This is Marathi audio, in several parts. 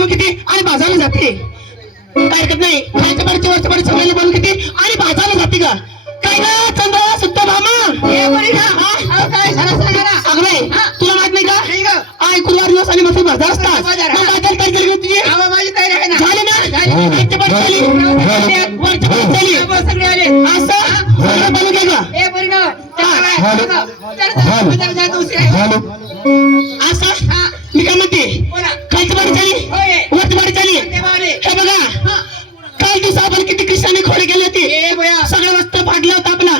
बोलू किती आणि बाजारला जाते. काय करत नाही खायच्या बारीची वरच्या बारी सगळ्याला बोलू किती आणि बाजारला जाते का काय ना चंद्रा सुद्धा भामा हे बरी ना काय अगले तुला माहित नाही का आय गुरुवार दिवस आणि मस्त बाजार असतात. बाजार तयारी केली होती माझी तयारी आहे ना झाली ना खायच्या बारी झाली वरच्या बारी झाली सगळे आले असं सगळं बोलू घे का हे बरी ना असं मी काय म्हणते खायची बारी झाली वरची बारी झाली. हे बघा काल दिवसा आपण किती कृष्णाने खोडे केली होती सगळं वस्त्र फाटलं होतं आपला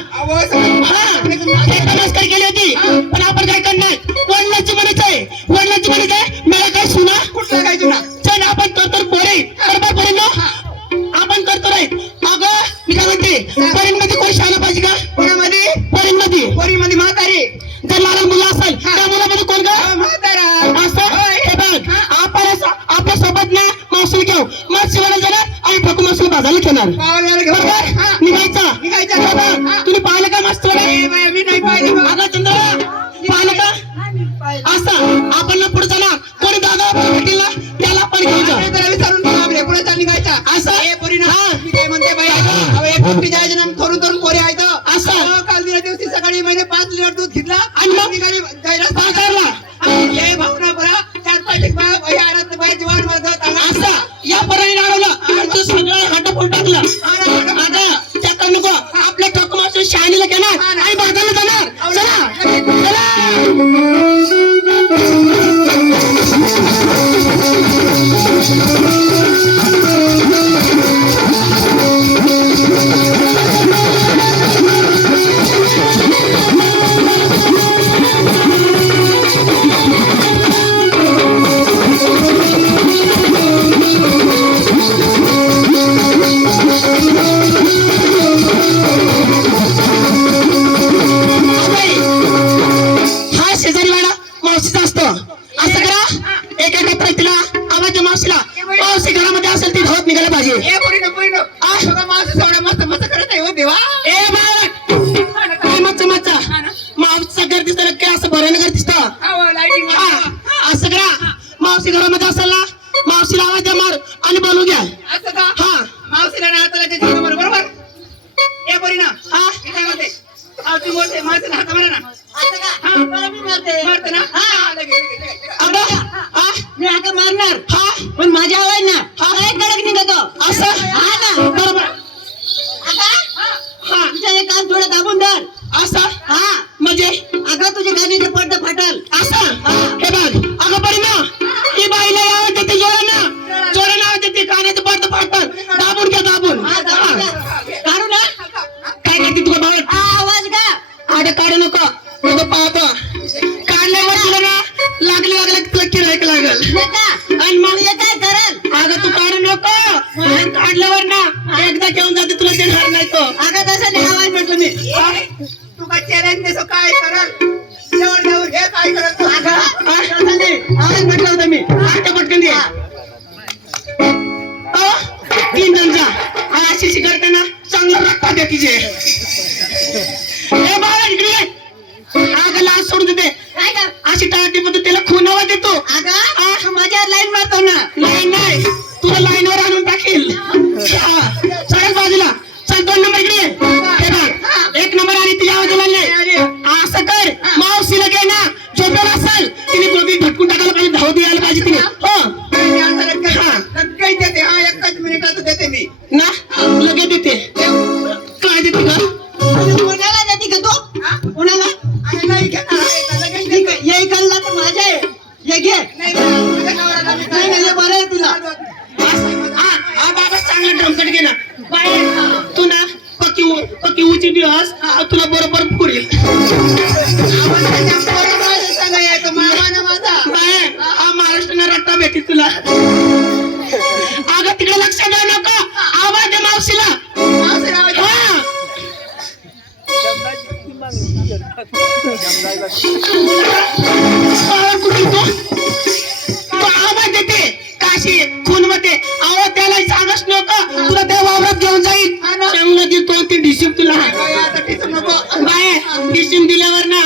नमस्कार केली होती पण आपण काय करणार वडिलांची म्हणत आहे वडिलांची म्हणत आहे मला काय सुना कुठला काय तुला चल आपण तर पोरे बरोबर पोरे ना आपण करतो रे. अगं मी काय म्हणते पोरींमध्ये कोण शाळा पाहिजे का कोणामध्ये पोरींमध्ये म्हातारी जर लहान मुलं असेल त्या मुलामध्ये कोण का म्हातारा असं हे बघ आपण आपल्या सोबत ना मावशी घेऊ मग शिवायला जाणार आणि ठकू मावशी बाजारला घेणार बरोबर निघायचा तुम्ही पाहिलं का मस्त मी नाही पाहिजे अगं चंद्र पाहिलं का असं आपण ना पुढे जाणार कोणी दादा भेटेल ना त्याला पण घेऊन जा पुढे चालली गायचा असं हे पोरी ना मी काय म्हणते बाई एकटी जायचं ना थोडून पोरी आहेत असं काल दिवशी सकाळी मैंने 5 लिटर दूध घेतला आणि मग बाजारला हे भावना बरा 4-5 बाहेरची वाट मारत असं या पराने अडवलं तू सगळं हाटपून टाकलं आता त्या नको आपल्या ठोक मावशी शहाणीला घेणार आणि बाजारला जाणार चला मावशी घरामध्ये असेल ती धावत निघायला पाहिजे. मावशीचं घर दिसतं काय असं भरायला घर दिसतं असं करा मावशी घरामध्ये असेल ना मावशीला आवाज द्या मार आणि बोलू घ्या हा मावशीला ना आता बरोबर हे बरी ना काय म्हणते मोठे माणसं हात म्हणा ना मारते ना मी आता मारणार पण माझ्या आवाज ना कडक निघतो असं हा ना बरोबर तुझ्या काम थोडं दाबून धर असं हा म्हणजे अगं तुझ्या गाडीचं पडदं फाटल असं हे बघ अगं बरी ना ही बाईला आवाज देते जोरानं आवाज देते कानाचं पडतं फाटल दाबून घ्या दाबून काढू ना काय करते तुला बाळ आवाज का अगं काढू नको पाहतो काढल्यावर तुला ना लागलं तुला किरायक लागल आणि मग हे काय करल अगं तू काढू नको काढल्यावर ना एकदा घेऊन जाते तुला देणार नाही तो अगं तसं नाही आवाज म्हटलं मी तू काय चॅलेंज देसो काय करल जवळ हे काय करल तू आवाज म्हटलं होतं मी आता पटकन दे 3 जण जा अशी करताना चांगला रक्ता द्या तिचे हे बाळा इकडे अगं लाज सोडून देते काय कर अशी टाळटी पण त्याला खून आवाज देतो अगं माझ्यावर लाईन मारतो ना लाईन नाही तुला लाईनवर आणून टाकेल चल बाजूला चल 2 नंबर इकडे हे बघ 1 नंबर आणि तुझ्या आवाजाला नाही असं कर मावशीला घे ना झोपेला असेल तिने दोघी झटकून टाकायला पाहिजे धाव द्यायला पाहिजे तिने काही देते हा 1 मिनिटात देते मी ना लगेच देते काय देते का कोणाला देते का तू कोणाला नाही घेणार ये कल्ला तर माझा आहे ये घे नाही बरं आहे तुला बाबा चांगला ड्रमकट घे ना तू ना पक्की उची दिवस तुला बरोबर पुरेल महाराष्ट्राला रट्टा भेटी तुला अगं तिकडे लक्ष द्या नको आवाज दे मावशीला आवाज देते काशी खून मध्ये आवाज त्याला सांगच नको तुला त्या वावरात घेऊन जाईल चांगलं देतो ती डिसिम तुला बाय डिसिम दिल्यावर ना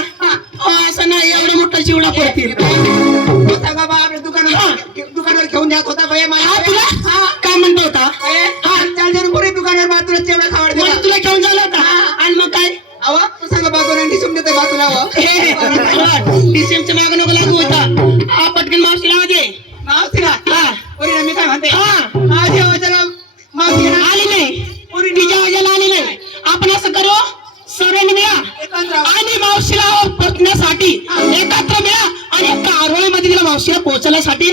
असं ना एवढा मोठा चिवडा पडतील दुकानावर घेऊन जा म्हणत होता भैया हा मला तुला काय म्हणतो होता चालणार पुरे दुकानावर बाजूला जेवढा खावड मला दिला तुला घेऊन झाला होता आणि मग काय अहो तू सांगा बाजूला डिसून देतोय बाजूला डिसेंबरच्या मागे नको लागू होता हा पटकन मावशीला आवाज आहे मावशीला हा पोरीला मी काय म्हणते हा माझ्या आवाजाला मावशीला आली नाही तिच्या आवाजाला आली नाही आपण असं करू सर्वांनी मिळा एकत्र आणि मावशीला पोहोचण्यासाठी एकत्र मिळा आणि एका आरोळीमध्ये तिला मावशीला पोहोचण्यासाठी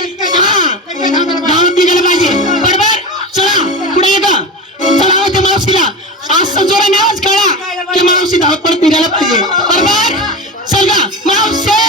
गावात निघायला पाहिजे बरोबर चला पुढे येतं चला हो त्या मावशीला असं जोराने आवाज काढा की मावशी धावत परत निघायला पाहिजे बरोबर चल का मावशी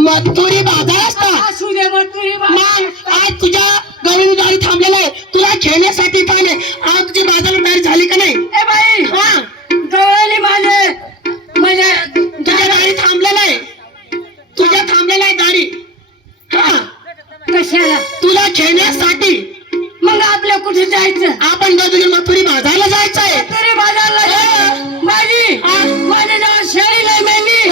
मथुरी बाजार असता मग आज तुझ्या गवळणी गाडी थांबलेला आहे तुला खेळण्यासाठी पण आज तुझी बाजारला तयारी झाली का नाही ए बाई हा गवळणी माझे म्हणजे तुझ्या गाडी थांबलेला आहे तुझ्या थांबलेला आहे गाडी हा कशाला तुला खेळण्यासाठी मग आपल्या कुठे जायचं आपण दोघे मथुरी बाजारला जायचं आहे तरी बाजारला माझी माझ्या जवळ शेळी नाही मेंढी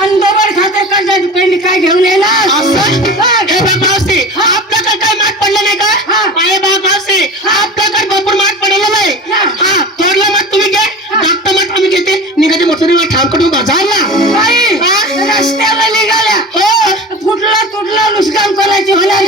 आणि गोबर खाते कर्जाची पेंडी काय घेऊन येणार असं हे बघ मावशी आपल्याकडे काय माठ पडलं नाही का अरे बघ मावशी आपल्याकडे भरपूर माठ पडलेलं नाही हा थोडला माठ तुम्ही घे जास्त माठ आम्ही घेते निघाते मथुरीवर ठामकडून बाजारला बाई रस्त्याला निघाल्या हो फुटला तुटला नुकसान करायची होणार